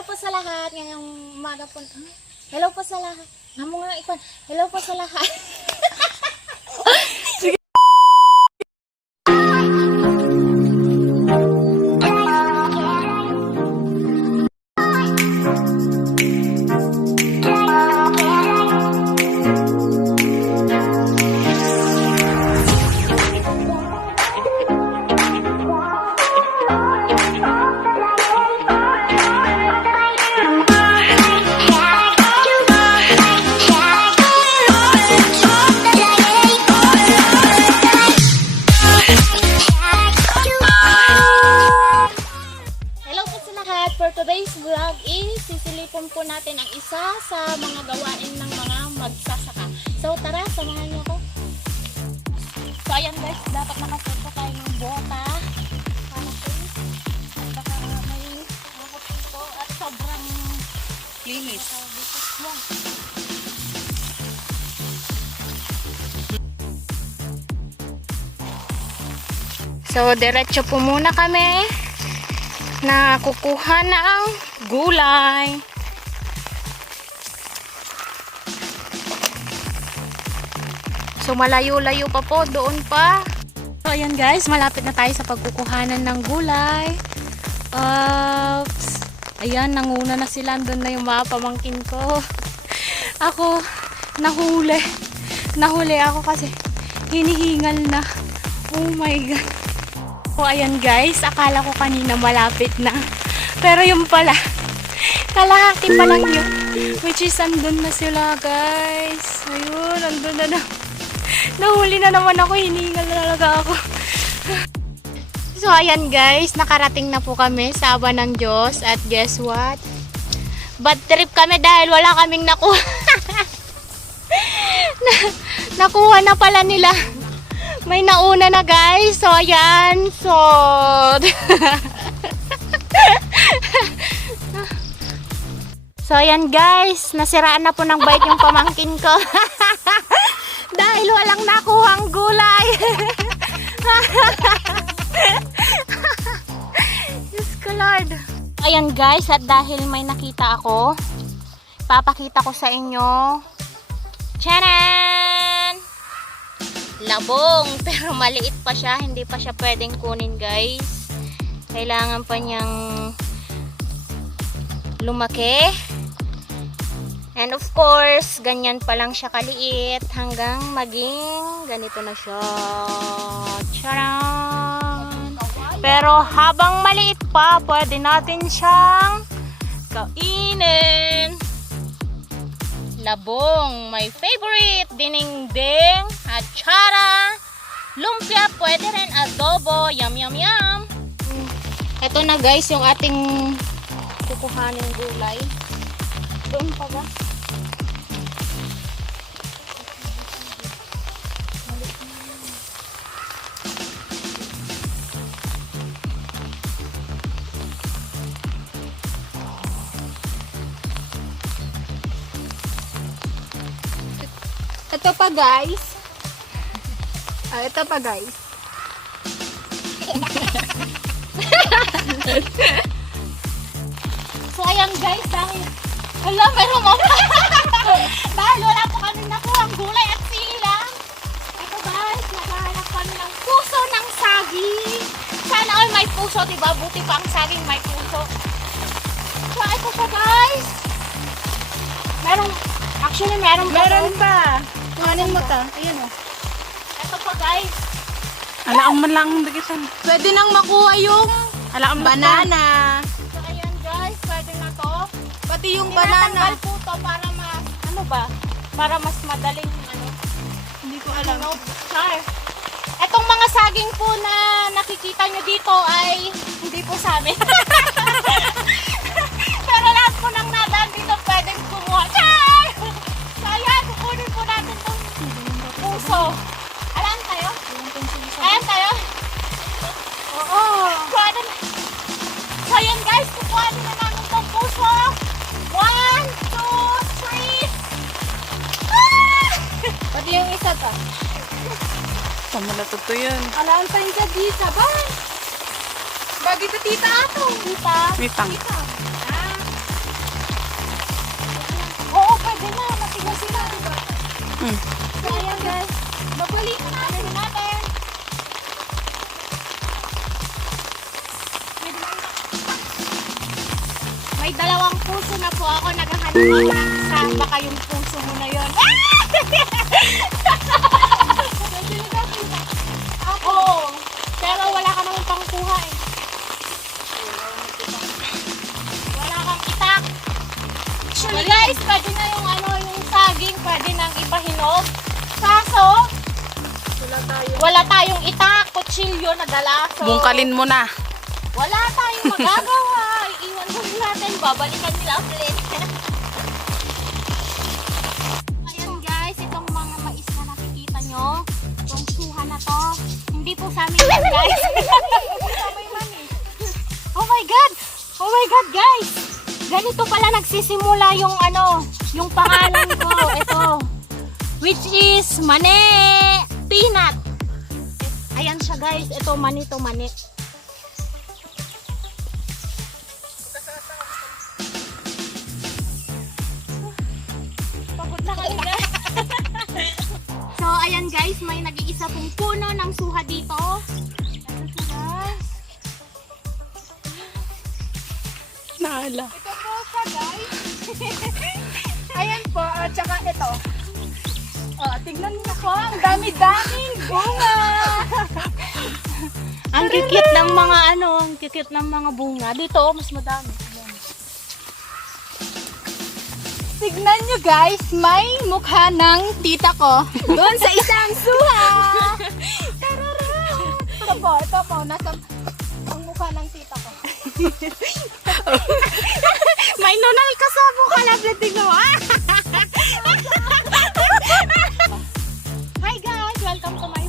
Hello po sa lahat. Ngayong umaga po. Hello po sa lahat. Amo nga ikon. Hello po sa lahat. For today's vlog is sisilipon po natin ang isa sa mga gawain ng mga magsasaka. So tara, samahan niyo ko. So ayan guys, dapat nakasuot po tayo ng bota. Ano po? At baka may nakot dito at sobrang linis. So diretso po muna kami na kukuha ng gulay. So malayo-layo pa po, doon pa. So ayan guys, malapit na tayo sa pagkukuhanan ng gulay. Ayan, nanguna na sila, doon na yung mga pamangkin ko. Ako, nahuli ako kasi hinihingal na. Oh my god. So ayan guys, akala ko kanina malapit na. Pero yung pala, kalahati pa lang yun. Which is andun na sila guys. Ayun, andun na na. Nahuli na naman ako, hiningal na talaga ako. So ayan guys, nakarating na po kami sa Aba ng Diyos. At guess what? Bad trip kami dahil wala kaming nakuha. Nakuha na pala nila. May nauna na guys. So ayan. So So ayan guys, nasiraan na po ng bait yung pamangkin ko. Dahil walang nakuhang gulay. Diyos ko Lord. Ayan guys, at dahil may nakita ako, papakita ko sa inyo. Tcharan! Labong, pero maliit pa siya, hindi pa siya pwedeng kunin guys. Kailangan pa niyang lumaki. And of course, ganyan pa lang siya kaliit hanggang maging ganito na siya. Tcharan! Pero habang maliit pa, pwede natin siyang kainin. Labong, my favorite, dinengdeng, atsara, lumpia, pwede rin adobo, yum yum yum. Ito na guys yung ating kukuhanin gulay. Doon pa ba? Ito pa guys. Ito pa guys. So ayan guys, dahil meron mo dahil wala po kami nakuha ang gulay at sila. Ito guys, naghahanap kami ng puso ng saging. Sana all may puso, diba? Buti pa ang saging may puso. So ito pa guys. Meron pa. Kuhanin mo ta. Ayan o. Ito pa guys. Alaang man lang dagitan. Pwede nang makuha yung Alaang banana. So ayan guys, pwede na to. Pati yung banana. Po to para mas, ano ba? Para mas madaling ano. Hindi ko alam. Char. Etong mga saging po na nakikita nyo dito ay hindi po sa amin. Pero lahat po nang nadaan dito pwedeng kumuha. Char! So ayan, kukunin po natin itong puso. Alam tayo? Ayan tayo? Oo. So ayan guys, kukuha na namin itong puso. 1, 2, 3. Ah! Pati yung isa to. Saan mo natuto yun? Alam pa yung sa dita ba? Bagi ta tita ato. Tita. Witang. Tita. Ah. So, ayan guys. Babalikan natin. May dalawang puso na po ako. Naghahanap ako ng isa. Baka yung puso mo na yun. Oo. Pero wala ka naman pangkuha eh. Wala kang itak. Actually guys, pwede na yung yung saging, pwede nang ipahinog. Kaso, wala tayong itak, kutsilyo na dala. So, Bungkalin mo na. wala tayong magagawa. Iiwan mo natin, babalikan nila ulit. Ayan guys, itong mga mais na nakikita nyo, itong suha na to, hindi po sa amin yan guys. Oh my God! Oh my God guys! Ganito pala nagsisimula yung yung pangalan ko. Ito. Which is Mane Peanut. Ayan siya guys. Ito mani to mani. Pagod na kami guys. So ayan guys, may nag-iisa pong puno ng suha dito. Ayan siya guys. Naala. Ito po siya guys. Ayan po, at saka ito. Oh, tignan niyo po, ang dami-daming bunga. Ang kikit ng mga ang kikit ng mga bunga. Dito, mas madami. Ayan. Tignan niyo guys, may mukha ng tita ko. Doon sa isang suha. Ito po, nasa ang mukha ng tita ko. May nunal ka sa mukha na tingnan mo. Hi guys, welcome to my